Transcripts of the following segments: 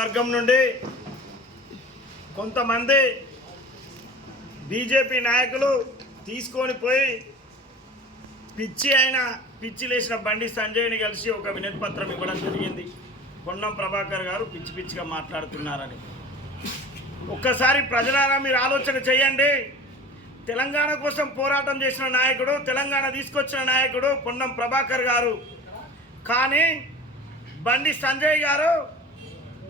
వర్గం నుండి కొంతమంది బీజేపీ నాయకులు తీసుకొని పోయి పిచ్చి అయిన పిచ్చి లేచిన బండి సంజయ్ని కలిసి ఒక వినతి పత్రం ఇవ్వడం జరిగింది. పొన్నం ప్రభాకర్ గారు పిచ్చి పిచ్చిగా మాట్లాడుతున్నారని. ఒక్కసారి ప్రజలారా మీరు ఆలోచన చేయండి. తెలంగాణ కోసం పోరాటం చేసిన నాయకుడు తెలంగాణ తీసుకొచ్చిన నాయకుడు పొన్నం ప్రభాకర్ గారు. కానీ బండి సంజయ్ గారు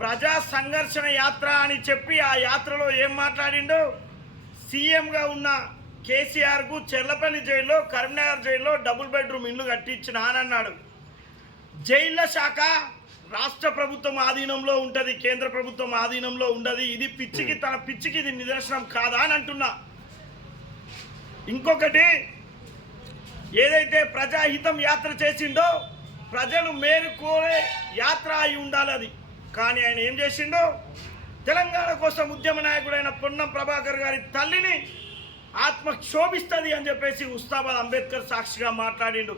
ప్రజా సంఘర్షణ యాత్ర అని చెప్పి ఆ యాత్రలో ఏం మాట్లాడిండో? సీఎంగా ఉన్న కేసీఆర్కు చెర్లపల్లి జైల్లో కరీంనగర్ జైల్లో డబుల్ బెడ్రూమ్ ఇల్లు కట్టించిన అని అన్నాడు. జైళ్ళ శాఖ రాష్ట్ర ప్రభుత్వం ఆధీనంలో ఉంటుంది కేంద్ర ప్రభుత్వం ఆధీనంలో ఉండదు. ఇది పిచ్చికి తన పిచ్చికి ఇది నిదర్శనం కాదా అని అంటున్నా. ఇంకొకటి ఏదైతే ప్రజాహితం యాత్ర చేసిండో ప్రజలు మేలుకోలే యాత్ర అయి ఉండాలి అది. కానీ ఆయన ఏం చేసిండో? తెలంగాణ కోసం ఉద్యమ నాయకుడైన పొన్నం ప్రభాకర్ గారి తల్లిని ఆత్మ క్షోభిస్తుంది అని చెప్పేసి ఉస్తాబాద్ అంబేద్కర్ సాక్షిగా మాట్లాడిండు.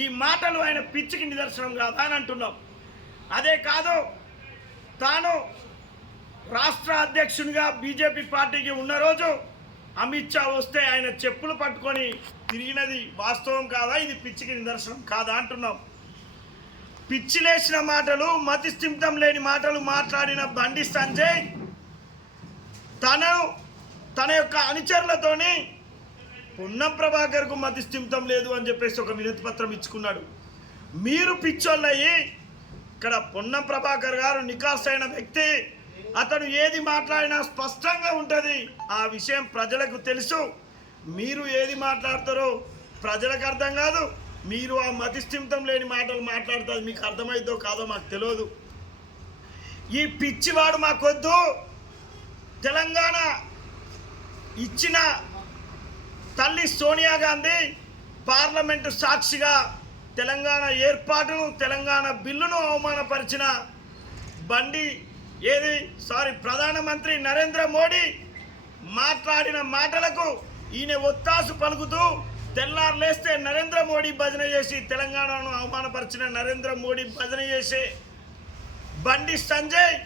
ఈ మాటలు ఆయన పిచ్చికి నిదర్శనం కాదా అని అంటున్నాం. అదే కాదు తాను రాష్ట్ర అధ్యక్షునిగా బీజేపీ పార్టీకి ఉన్న రోజు అమిత్ షా వస్తే ఆయన చెప్పులు పట్టుకొని తిరిగినది వాస్తవం కాదా? ఇది పిచ్చికి నిదర్శనం కాదా అంటున్నాం. పిచ్చి లేచిన మాటలు మతి స్థిమితం లేని మాటలు మాట్లాడిన బండి సంజయ్ తను తన యొక్క అనుచరులతోని పొన్నం ప్రభాకర్కు మతి స్థిమితం లేదు అని చెప్పేసి ఒక వినతి పత్రం ఇచ్చుకున్నాడు. మీరు పిచ్చోళ్ళయ్యి ఇక్కడ పొన్నం ప్రభాకర్ గారు నికాసైన వ్యక్తి అతను ఏది మాట్లాడినా స్పష్టంగా ఉంటుంది. ఆ విషయం ప్రజలకు తెలుసు. మీరు ఏది మాట్లాడతారో ప్రజలకు అర్థం కాదు. మీరు ఆ మతిస్థిమితం లేని మాటలు మాట్లాడుతుంది మీకు అర్థమైద్దో కాదో మాకు తెలియదు. ఈ పిచ్చివాడు మాకొద్దు. తెలంగాణ ఇచ్చిన తల్లి సోనియా గాంధీ పార్లమెంటు సాక్షిగా తెలంగాణ ఏర్పాటును తెలంగాణ బిల్లును అవమానపరిచిన బండి ఏది? సారీ ప్రధానమంత్రి నరేంద్ర మోడీ మాట్లాడిన మాటలకు ఈయన ఒత్తాసు పలుకుతూ తెల్లారు లేస్తే నరేంద్ర మోడీ భజన చేసి తెలంగాణను అవమానపరిచిన నరేంద్ర మోడీ భజన చేసే బండి సంజయ్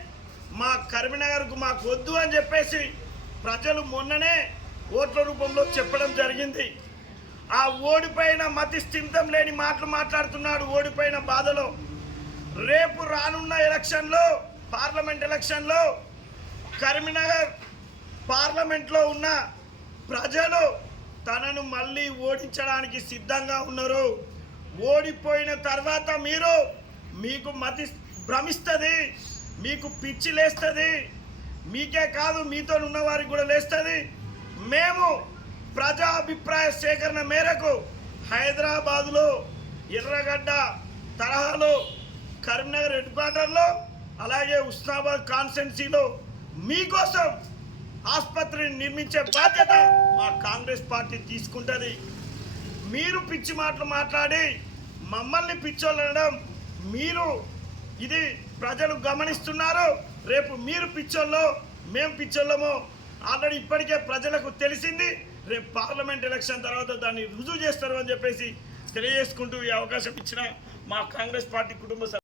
మా కరీంనగర్కు మాకు వద్దు అని చెప్పేసి ప్రజలు మొన్ననే ఓట్ల రూపంలో చెప్పడం జరిగింది. ఆ ఓడిపోయిన మతి స్థిమితం లేని మాటలు మాట్లాడుతున్నాడు ఓడిపోయిన బాధలో. రేపు రానున్న ఎలక్షన్లో పార్లమెంట్ ఎలక్షన్లో కరీంనగర్ పార్లమెంట్లో ఉన్న ప్రజలు తనను మళ్ళీ ఓడించడానికి సిద్ధంగా ఉన్నారు. ఓడిపోయిన తర్వాత మీరు మీకు మతి భ్రమిస్తుంది మీకు పిచ్చి లేస్తుంది మీకే కాదు మీతో ఉన్న వారికి కూడా లేస్తుంది. మేము ప్రజా అభిప్రాయ సేకరణ మేరకు హైదరాబాదులో ఎర్రగడ్డ తరహాలో కరీంనగర్ హెడ్ క్వార్టర్లో అలాగే ఉస్నాబాద్ కాన్స్టెన్సీలో మీకోసం ఆసుపత్రిని నిర్మించే బాధ్యత మా కాంగ్రెస్ పార్టీ తీసుకుంటుంది. మీరు పిచ్చి మాటలు మాట్లాడి మమ్మల్ని పిచ్చోళ్ళనడం మీరు ఇది ప్రజలు గమనిస్తున్నారు. రేపు మీరు పిచ్చోళ్ళో మేము పిచ్చోళ్ళమో. ఆల్రెడీ ఇప్పటికే ప్రజలకు తెలిసింది రేపు పార్లమెంట్ ఎలక్షన్ తర్వాత దాన్ని రుజువు చేస్తారు అని చెప్పేసి తెలియజేసుకుంటూ ఈ అవకాశం ఇచ్చిన మా కాంగ్రెస్ పార్టీ కుటుంబ సభ్యులు.